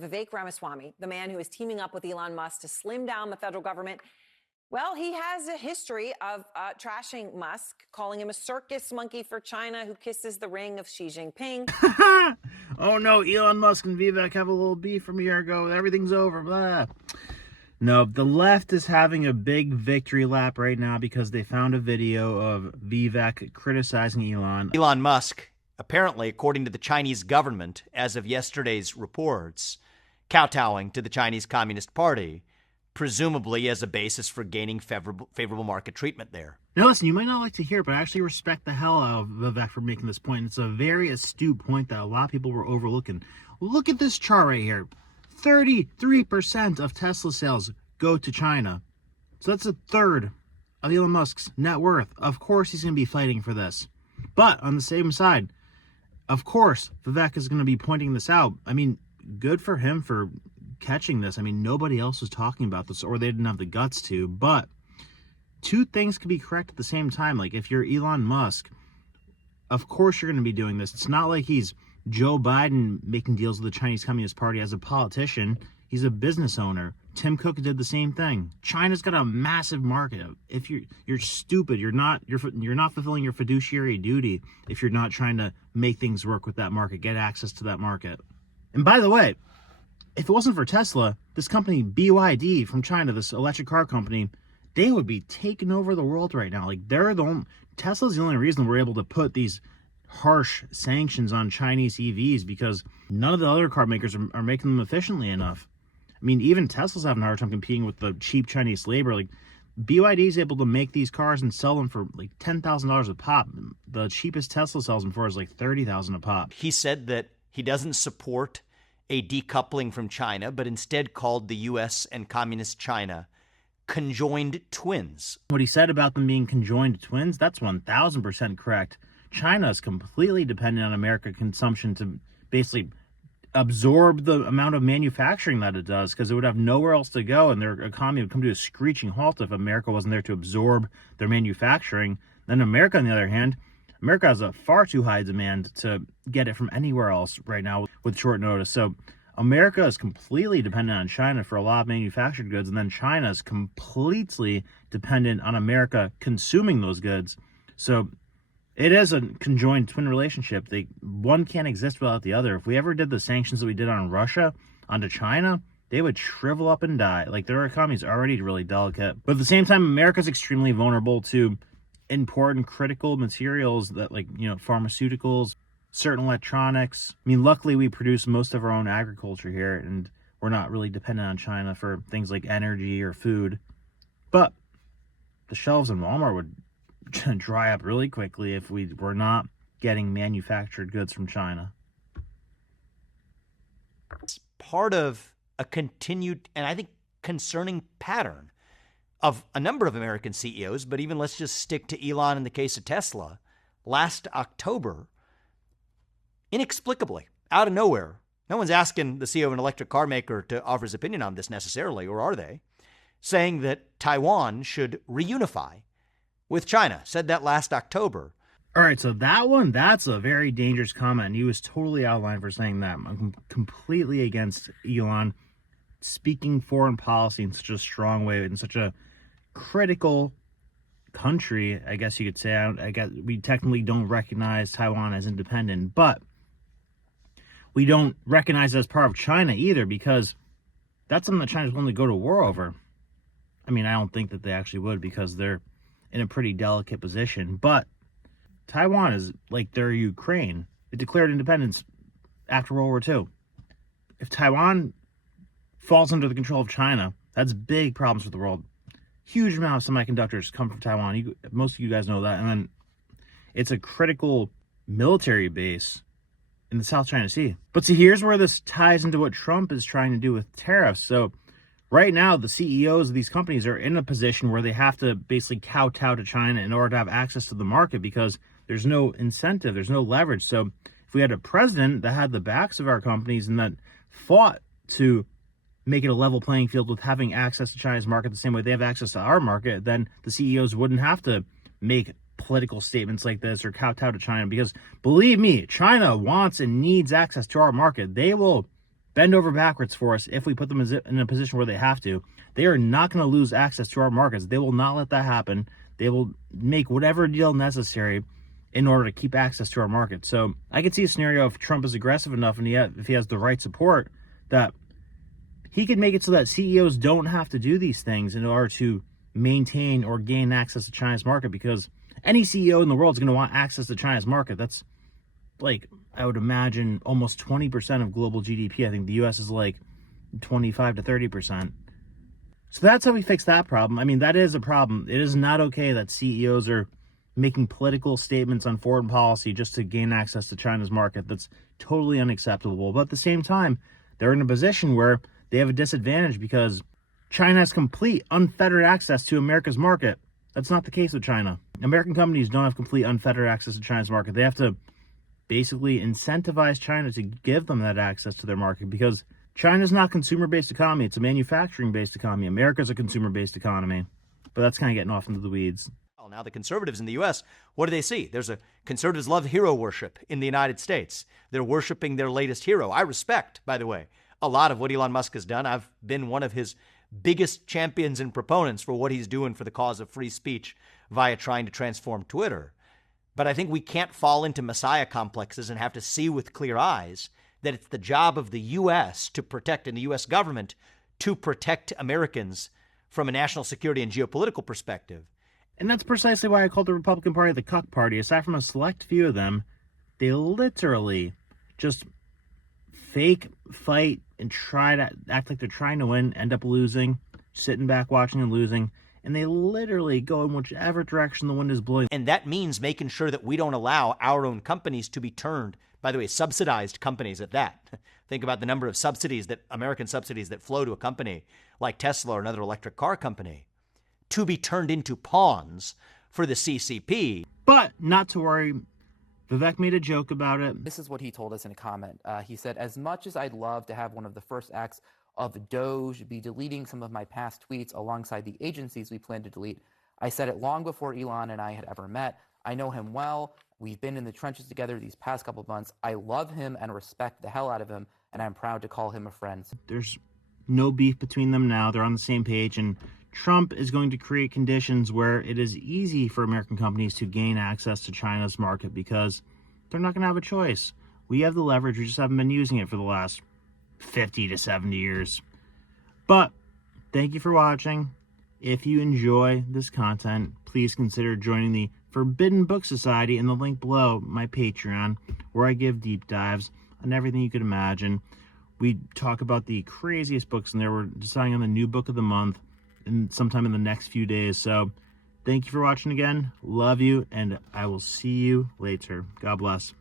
Vivek Ramaswamy, the man who is teaming up with Elon Musk to slim down the federal government, well, he has a history of trashing Musk, calling him a circus monkey for China who kisses the ring of Xi Jinping. Oh no, Elon Musk and Vivek have a little beef from a year ago. Everything's over, blah. No, the left is having a big victory lap right now because they found a video of Vivek criticizing Elon. Elon Musk, apparently, according to the Chinese government, as of yesterday's reports, kowtowing to the Chinese Communist Party, presumably as a basis for gaining favorable market treatment there. Now listen, you might not like to hear it, but I actually respect the hell out of Vivek for making this point. It's a very astute point that a lot of people were overlooking. Look at this chart right here. 33% of Tesla sales go to China. So that's a third of Elon Musk's net worth. Of course he's going to be fighting for this. But on the same side, of course, Vivek is going to be pointing this out. I mean, good for him for catching this. I mean, nobody else was talking about this, or they didn't have the guts to. But two things can be correct at the same time. Like, if you're Elon Musk, of course you're going to be doing this. It's not like he's Joe Biden making deals with the Chinese Communist Party as a politician. He's a business owner. Tim Cook did the same thing. China's got a massive market. If you're stupid, you're not fulfilling your fiduciary duty if you're not trying to make things work with that market, get access to that market. And by the way, if it wasn't for Tesla, this company BYD from China, this electric car company, they would be taking over the world right now. Like, Tesla's the only reason we're able to put these harsh sanctions on Chinese EVs, because none of the other car makers are making them efficiently enough. I mean, even Tesla's having a hard time competing with the cheap Chinese labor. Like, BYD is able to make these cars and sell them for like $10,000 a pop. The cheapest Tesla sells them for is like $30,000 a pop. He said that he doesn't support a decoupling from China, but instead called the U.S. and Communist China conjoined twins. What he said about them being conjoined twins, that's 1,000% correct. China is completely dependent on American consumption to basically absorb the amount of manufacturing that it does, because it would have nowhere else to go, and their economy would come to a screeching halt if America wasn't there to absorb their manufacturing. Then America, on the other hand, America has a far too high demand to get it from anywhere else right now with short notice. So America is completely dependent on China for a lot of manufactured goods, and then China is completely dependent on America consuming those goods. So it is a conjoined twin relationship. One can't exist without the other. If we ever did the sanctions that we did on Russia onto China, they would shrivel up and die. Like, their economy is already really delicate. But at the same time, America's extremely vulnerable to important critical materials that, like, pharmaceuticals, certain electronics. I mean, luckily we produce most of our own agriculture here, and we're not really dependent on China for things like energy or food. But the shelves in Walmart would dry up really quickly if we were not getting manufactured goods from China. It's part of a continued, and I think concerning pattern of a number of American CEOs, but even let's just stick to Elon in the case of Tesla. Last October, inexplicably, out of nowhere, no one's asking the CEO of an electric car maker to offer his opinion on this necessarily, or are they, saying that Taiwan should reunify with China. Said that last October. All right, so that's a very dangerous comment. He was totally out of line for saying that. I'm completely against Elon speaking foreign policy in such a strong way, in such a critical country, I guess you could say. I guess we technically don't recognize Taiwan as independent, but we don't recognize it as part of China either, because that's something that China's willing to go to war over. I mean, I don't think that they actually would, because they're in a pretty delicate position, but Taiwan is like their Ukraine. It declared independence after World War II. If Taiwan falls under the control of China, that's big problems for the world. Huge amount of semiconductors come from Taiwan. Most of you guys know that. And then it's a critical military base in the South China Sea. But see, here's where this ties into what Trump is trying to do with tariffs. So right now, the CEOs of these companies are in a position where they have to basically kowtow to China in order to have access to the market, because there's no incentive, there's no leverage. So if we had a president that had the backs of our companies and that fought to make it a level playing field with having access to China's market the same way they have access to our market, then the CEOs wouldn't have to make political statements like this or kowtow to China, because believe me, China wants and needs access to our market. They will bend over backwards for us if we put them in a position where they have to. They are not going to lose access to our markets. They will not let that happen. They will make whatever deal necessary in order to keep access to our market. So I could see a scenario if Trump is aggressive enough and if he has the right support, that he could make it so that CEOs don't have to do these things in order to maintain or gain access to China's market, because any CEO in the world is going to want access to China's market. That's like, I would imagine, almost 20% of global GDP. I think the US is like 25 to 30%. So that's how we fix that problem. I mean, that is a problem. It is not okay that CEOs are making political statements on foreign policy just to gain access to China's market. That's totally unacceptable. But at the same time, they're in a position where they have a disadvantage because China has complete unfettered access to America's market. That's not the case with China. American companies don't have complete unfettered access to China's market. They have to basically incentivize China to give them that access to their market, because China's not a consumer-based economy. It's a manufacturing-based economy. America's a consumer-based economy. But that's kind of getting off into the weeds. Well, now the conservatives in the U.S., what do they see? Conservatives love hero worship in the United States. They're worshiping their latest hero. I respect, by the way, a lot of what Elon Musk has done. I've been one of his biggest champions and proponents for what he's doing for the cause of free speech via trying to transform Twitter. But I think we can't fall into messiah complexes and have to see with clear eyes that it's the job of the U.S. to protect, and the U.S. government to protect Americans from a national security and geopolitical perspective. And that's precisely why I called the Republican Party the cuck party. Aside from a select few of them, they literally just fake fight and try to act like they're trying to win, end up losing, sitting back watching and losing. And they literally go in whichever direction the wind is blowing. And that means making sure that we don't allow our own companies to be turned, by the way, subsidized companies at that. Think about the number of American subsidies that flow to a company like Tesla or another electric car company, to be turned into pawns for the CCP. But not to worry. Vivek made a joke about it. This is what he told us in a comment. He said, as much as I'd love to have one of the first acts of Doge be deleting some of my past tweets alongside the agencies we plan to delete, I said it long before Elon and I had ever met. I know him well. We've been in the trenches together these past couple of months. I love him and respect the hell out of him, and I'm proud to call him a friend. There's no beef between them now. They're on the same page, and Trump is going to create conditions where it is easy for American companies to gain access to China's market because they're not going to have a choice. We have the leverage. We just haven't been using it for the last 50 to 70 years. But thank you for watching. If you enjoy this content, please consider joining the Forbidden Book Society in the link below, my Patreon, where I give deep dives on everything you could imagine. We talk about the craziest books in there. We're deciding on the new book of the month and sometime in the next few days. So thank you for watching again. Love you, and I will see you later. God bless.